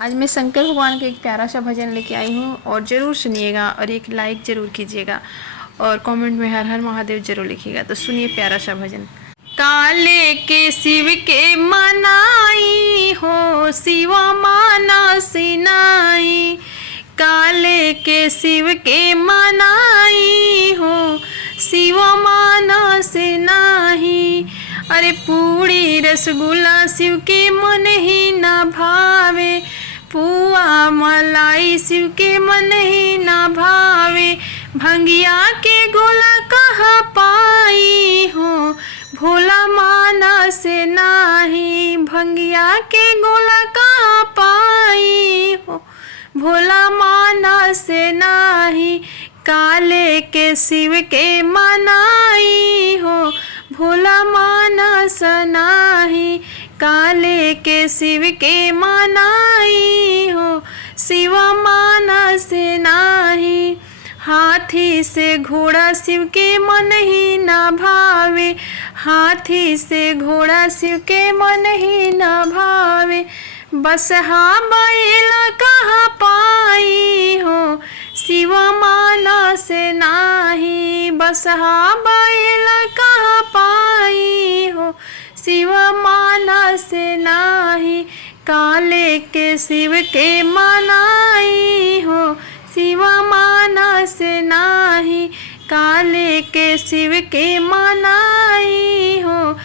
आज मैं शंकर भगवान का एक प्यारा सा भजन लेके आई हूँ और ज़रूर सुनिएगा और एक लाइक ज़रूर कीजिएगा और कमेंट में हर हर महादेव ज़रूर लिखिएगा। तो सुनिए प्यारा सा भजन। काले के शिव के मनाई हो शिव माना सिनाई, काले के शिव के मनाई हो शिव माना सिनाही। अरे पूड़ी रसगुल्ला शिव के मन ही ना भावे, पुआ मलाई शिव के मन ही ना भावे। भंगिया के गोला कहाँ पाई हो भोला माना से नाही, भंगिया के गोला कहाँ पाई हो भोला माना से नाही। काले के शिव के मनाई हो भोला मानस नाही, काले के शिव के मनाई हो शिव मानस नाही। हाथी से घोड़ा शिव के मन ही ना भावे, हाथी से घोड़ा शिव के मन ही ना भावे। बसहा बैल कहाँ पाई हो शिव मानस नाही, बसहा बैल कहाँ पाई हो शिव मानस नाही। काले के शिव के मनाई हो शिव मानस नाही, काले के शिव के मनाई हो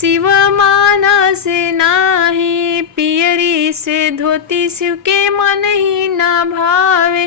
शिव मानस नाही। पियरी से धोती शिव के मन ही ना भावे,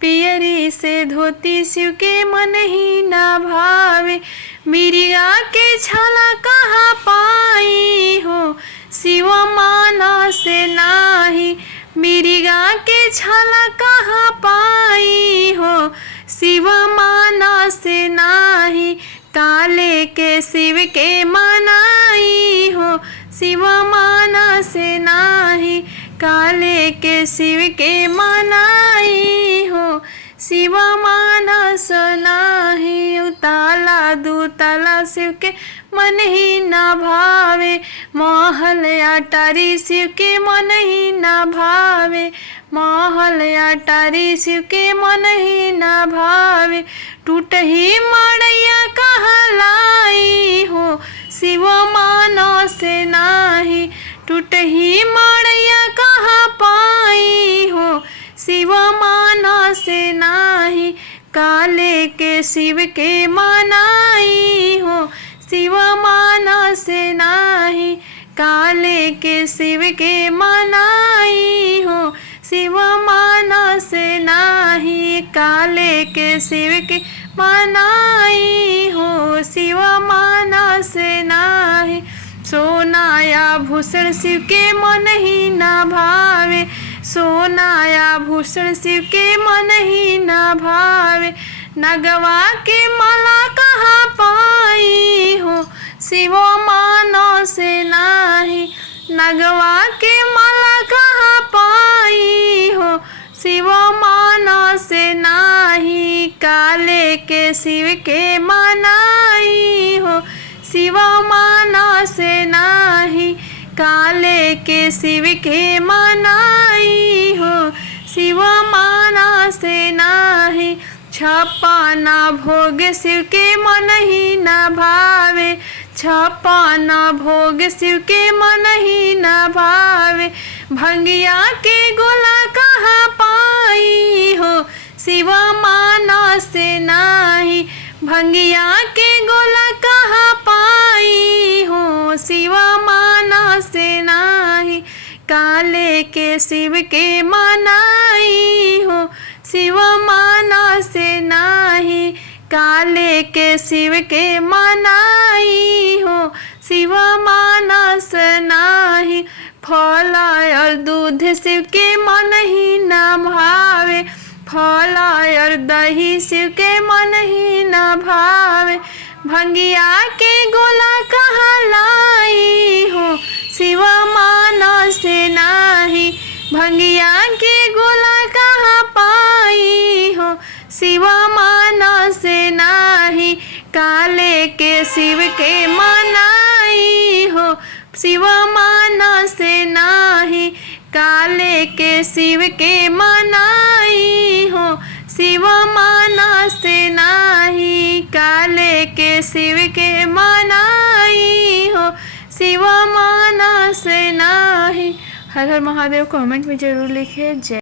पियरी से धोती शिव के मन ही ना भावे। मिरिया के छाला कहाँ पाई हो शिव मानस नाही, मिरिगा के छाला कहाँ पाई हो शिव मानस नाही। काले के शिव के मनाई हो शिव मानस नाही, काले के शिव के मनाई हो शिव मानस नाही। उताला दूताला शिव के मन ही ना भावे, महल अटारी शिव के मन ही ना भावे, महल अटारी शिव के मन ही ना भावे। टूट ही मड़ैया कहाँ लाई हो शिव मानस नाही, टूट ही मड़ैया कहाँ पाई हो शिव मानस नाही। काले के शिव के मनाई हो शिव मानस नाही, काले के शिव के मनाई हो शिव मानस नाही, काले के शिव के मनाई हो शिव मानस नाही। सोनाया भूषण शिव के मन ही ना भावे, सोनाया भूषण शिव के मन ही ना भावे। नगवा के माला कहाँ पाई हो शिव मानस नाही, नगवा के माला कहाँ पाई हो शिव मानस नाही। काले के शिव के मनाई हो शिव मानस नाही, काले के शिव के मनाई हो शिव मानस नाही। छप्पन भोग शिव के मन ही ना भावे, छप्पन भोग शिव के मन ही ना भावे। भंगिया के गोला कहाँ पाई हो शिव मानस नाही, भंगिया के गोला कहाँ पाई हो शिव मानस नाही। काले के शिव के मनाई हो शिव मानस नाही, काले के शिव के मनाई हो शिव मानस नाही। फल और दूध शिव के मन ही ना भावे, फल और दही शिव के मन ही ना भावे। भंगिया के गोला कहाँ लाई हो शिव मानस नाही, भंगिया के गोला कहाँ पाई हो शिव मानस नाही। काले के शिव के मनाई हो शिव मानस नाही, काले के शिव के मनाई हो, शिव माना से नाही। काले के शिव के मनाई हो, शिव माना से नाही। हर हर महादेव कमेंट में जरूर लिखे। जय